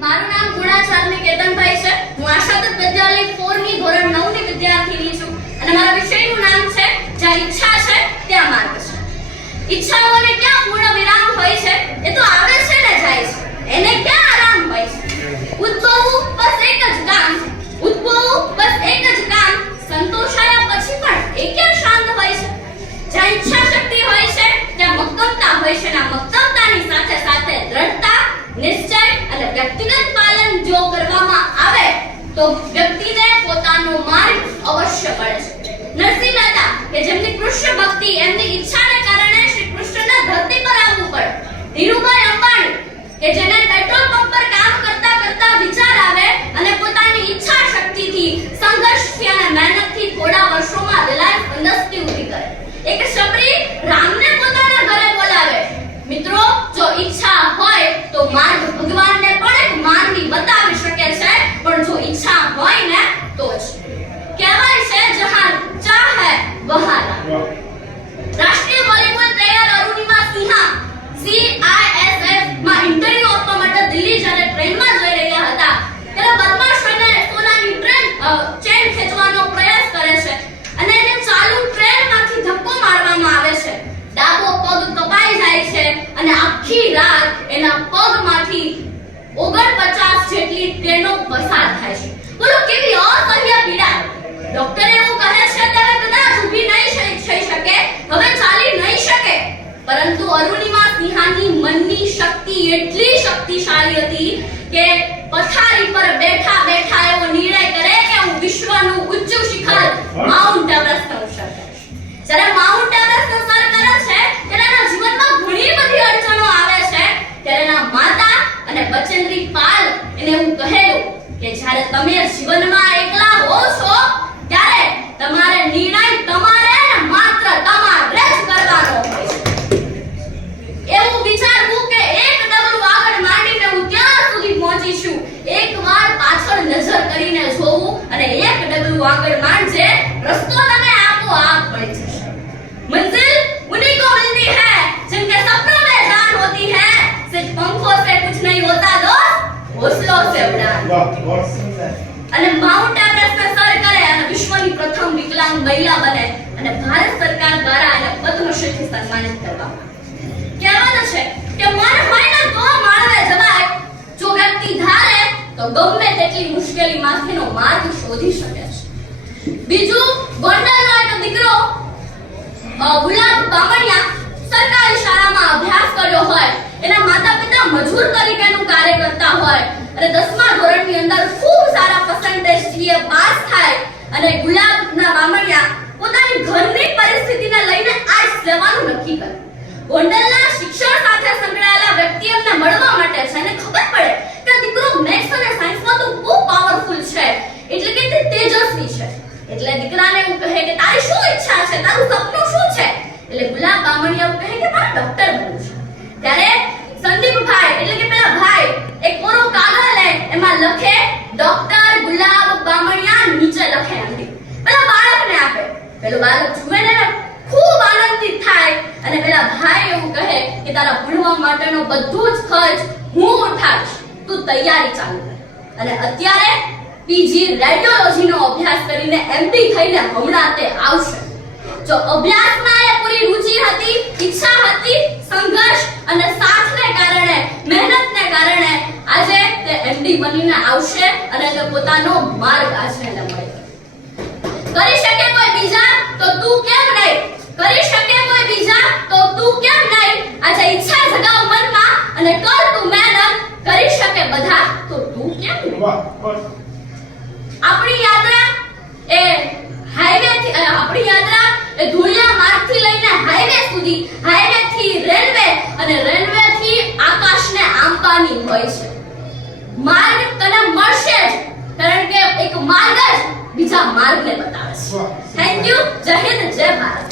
મારું નામ ગુણાચાર્ય કેતનભાઈ છે. હું આશાદત વિદ્યાલય 4 ની ધોરણ 9 ની વિદ્યાર્થીની છું. અને મારા વિષયનું નામ છે, જ્યાં ઈચ્છા છે, ત્યાં માર્ગ છે. ઈચ્છાઓને ક્યાં પૂર્ણ વિરામ હોય છે, એ તો આવે છે ને જાય છે. એને ક્યાં આરામ હોય છે? ઉદ્ભવવું બસ એક જ કામ ઉદ્ભવવું બસ એક જ કામ, સંતોષાયા પછી પણ એ ક્યાં શાંત હોય છે? જ્યાં ઈચ્છા શક્તિ હોય છે, ત્યાં મક્કમતા હોય છે ના મક્કમતાની સાથે સાથે દ્રઢતા નિશ્ચય અને વ્યક્તિગત પાલન જો કરવામાં આવે તો વ્યક્તિને પોતાનો માર્ગ અવશ્ય મળે છે. નરસિંહ મહેતા, કે જેમની કૃષ્ણ ભક્તિ, એમની ઈચ્છાને કારણે શ્રી કૃષ્ણના ધરતી પર આવવું પડે ધીરુભાઈ અંબાણી કે જેને પેટ્રોલ પંપ પર કામ કરતા કરતા વિચાર આવે અને પોતાની ઈચ્છા શક્તિથી સંઘર્ષથી અને મહેનતથી થોડા વર્ષોમાં રિલાયન્સ ઇન્ડસ્ટ્રી ઊભી કરે એક શબરી રામને પોતાના ઘરે બોલાવે મિત્રો જો ઈચ્છા હોય તો માર્ગ ભગવાનને પણ એક માર્ગી બતાવી શકે છે પણ જો ઈચ્છા હોય ને તો જ કહેવાય છે જહાં ચાહ હૈ વહાં રાહ રાષ્ટ્રીય volleyball player Arunima Sinha CISF માં ઇન્ટરવ્યુ આપવા માટે દિલ્હી જ્યારે ટ્રેનમાં જઈ રહ્યા હતા ત્યારે બદમાશોને સોનાની ટ્રેન અ, ચેન ખેંચવાનો પ્રયાસ કરે છે અને એને ચાલુ ટ્રેનમાંથી ધક્કો મારવામાં આવે છે ડાબો પગ કપાઈ જાય છે અને આખી રાત એના પગમાંથી ઓગણપચાસ જેટલી ટ્રેનો પસાર થાય છે. બોલો, કેવી અસહ્ય પીડા. ડોક્ટર એવું કહે છે હવે કદાચ ઊભી નહીં થઈ શકે. હવે ચાલી નહીં શકે. પરંતુ અરુણિમા સિંહાની મનની શક્તિ એટલી શક્તિશાળી હતી તેવું કહેલું કે જ્યારે તમે જીવનમાં એકલા હો છો, ત્યારે તમારે નિર્ણય તમારે માત્ર તમારે જ કરવાનો હોય છે. એવું વિચારવું કે એક ડગલું આગળ માંડીને હું ત્યાં સુધી પહોંચી છું એકવાર પાછળ નજર કરીને જોવું અને એક ડગલું આગળ માંડજે, રસ્તો તને આપો, આપ મળી જશે. મંજિલ ઓસ્લો અને માઉન્ટ એવરેસ્ટ સર કરે અને વિશ્વની પ્રથમ વિકલાંગ મહિલા બને અને ભારત સરકાર દ્વારા એને પદ્મશ્રીથી સન્માનિત કરવા કહેવાનું છે કે મન હોય તો માળવે જવાય જો વ્યક્તિ ધારે તો ગમે તેટલી મુશ્કેલી મુશ્કેલીમાંથીનો માર્ગ શોધી શકે છે. બીજું ગોંડલનો એક દીકરો ગુલાબ બામણિયા સરકારી શાળામાં અભ્યાસ કર્યો હોય એના માતા પિતા મજૂર તરીકેનું કાર્ય કરતા હોય. અને દસમા ધોરણની અંદર ખૂબ સારા પર્સન્ટેજથી એ પાસ થાય. અને ગુલાબના બામણિયા પોતાની ઘરની પરિસ્થિતિને લઈને આર્ટ્સ લેવાનું નક્કી કરે. ગોંડલના શિક્ષણ સાથે સંકળાયેલા વ્યક્તિ એમને મળવા માટે છે. અને ખબર પડે કે દીકરો મેથ્સ અને સાયન્સમાં તો બહુ પાવરફુલ છે. એટલે કે તે તેજસ્વી છે. એટલે દીકરાને એવું કહે કે, તારી શું ઈચ્છા છે? તારું સપનું શું છે? એટલે ગુલાબ બામણિયા કહે કે, મારે ડોક્ટર બનવું છે. ત્યારે સંદીપભાઈ એટલે કે પેલા ભાઈ, એક કોરો કાગળ લે, એમાં લખે, ડોક્ટર ગુલાબ બામણિયા નીચે લખે અંતે પેલા બાળકને આપે. પેલો બાળક જુએ ને ખૂબ આનંદિત થાય. અને પેલા ભાઈ એવું કહે કે, તારા ભણવા માટેનો બધો જ ખર્ચ હું ઉઠાવીશ. તું તૈયારી ચાલુ કર. અને અત્યારે પીજી રેડિયોલોજીનો અભ્યાસ કરીને એમડી થઈને હમણાં તે આવશે. જો અભ્યાસમાં એ પૂરી રુચિ હતી, ઈચ્છા હતી સંઘર્ષ અને સાથને કારણે મહેનતને કારણે આજે તે એમડી બનીને આવશે અને તે પોતાનો માર્ગ આજે એને મળ્યો કરી શકે કોઈ બીજા તો તું કેમ નહીં? કરી શકે કોઈ બીજા? તો તું કેમ નહીં? આજે ઈચ્છા જગાવ મનમાં અને કર તું મહેનત. કરી શકે બધા? તો તું કેમ આપણી યાત્રા એ હાઈવે થી આપણી યાત્રા એ ધુળિયા માર્ગથી લઈને હાઈવે સુધી હાઈવે થી રેલવે અને રેલવે થી આકાશને આંબાની હોય છે. માર્ગ તને મળશે જ કારણ કે એક માર્ગ જ બીજા માર્ગને બતાવે છે. થેન્ક યુ જય હિન્દ જય ભારત.